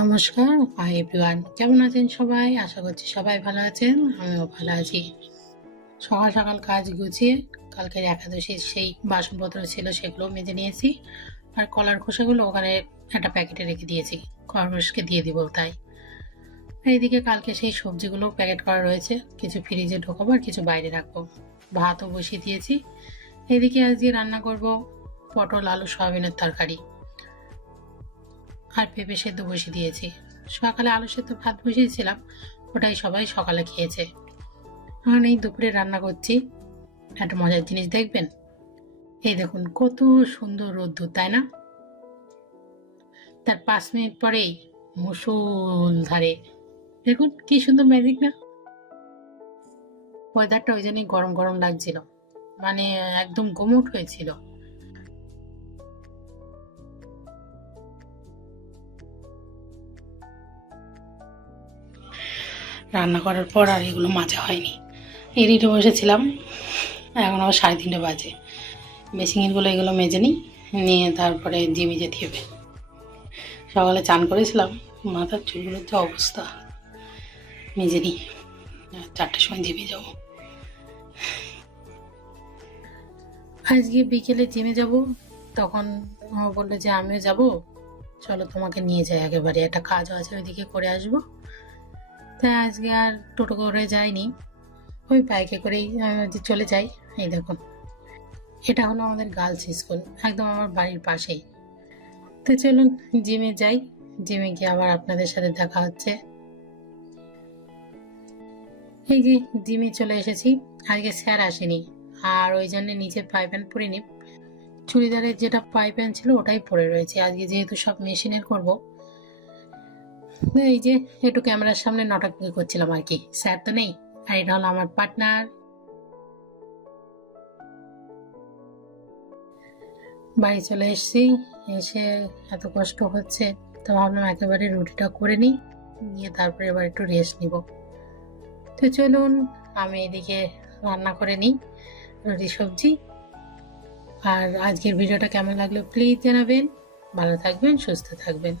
নমস্কার, hi everyone. কেমন আছেন সবাই? আশা করছি সবাই ভালো আছেন। আমিও ভালো আছি। সকাল সকাল কাজ গুছিয়ে কালকের একাদশীর সেই বাসনপত্র ছিল সেগুলো মেজে নিয়েছি। আর কলার খোসাগুলো ওখানে একটা প্যাকেটে রেখে দিয়েছি, খরগোশকে দিয়ে দিব তাই। আর এদিকে কালকে সেই সবজিগুলো প্যাকেট করা রয়েছে, কিছু ফ্রিজে ঢোকাবো আর কিছু বাইরে রাখবো। ভাতও বসিয়ে দিয়েছি। এদিকে আজকে রান্না করব পটল আলু সয়াবিনের তরকারি আর পেঁপে সেদ্ধ বসিয়ে দিয়েছি। সকালে আলু সেদ্ধ ভাত বসিয়েছিলাম, ওটাই সবাই সকালে খেয়েছে। এখন এই দুপুরে রান্না করছি। একটা মজার জিনিস দেখবেন, এই দেখুন কত সুন্দর রোদ্দুর, তাই না? তার 5 মিনিট পরেই মুষলধারে, দেখুন কি সুন্দর ম্যাজিক না? ওয়েদারটা ওই জন্যই গরম গরম লাগছিল, মানে একদম গুমোট হয়েছিল। রান্না করার পর আর এগুলো মাজা হয়নি, এডিটে বসেছিলাম। এখন আবার 3:30 বাজে। বেসিংয়েরগুলো এগুলো মেজে নিয়ে তারপরে জিমে যেতে হবে। সকালে চান করেছিলাম, মাথার চুলগুলোর যে অবস্থা, মেজে নিই। 4টার সময় জিমে যাব। আজকে বিকেলে জিমে যাব, তখন বললো যে আমিও যাব, চলো তোমাকে নিয়ে যাই, একেবারে একটা কাজ আছে ওইদিকে করে আসবো। তাই আজকে আর টোটো করে যাইনি, ওই বাইকে করেই চলে যাই। এই দেখুন, এটা হলো আমাদের গার্লস স্কুল, একদম আমার বাড়ির পাশেই। তো চলুন জিমে যাই, জিমে গিয়ে আবার আপনাদের সাথে দেখা হচ্ছে। এই যে জিমে চলে এসেছি। আজকে স্যার আসেনি, আর ওই জন্য নিচে পাইপ প্যান্ট পরিনি, চুড়িদারের যেটা পাইপ প্যান্ট ছিল ওটাই পরে রয়েছে। আজকে যেহেতু সব মেশিনের করব, এই যে একটু ক্যামেরার সামনে নাটক করছিলাম আর কি। স্যার তো নেই, আর এটা হলো আমার পার্টনার। বাড়ি চলে এসেছি, এসে এত কষ্ট হচ্ছে, তো ভাবলাম একেবারে রুটিটা করে নিই, নিয়ে তারপরে এবার একটু রেস্ট নিব। তো চলুন আমি এদিকে রান্না করে নিই রুটি সবজি। আর আজকের ভিডিওটা কেমন লাগলো প্লিজ জানাবেন। ভালো থাকবেন, সুস্থ থাকবেন।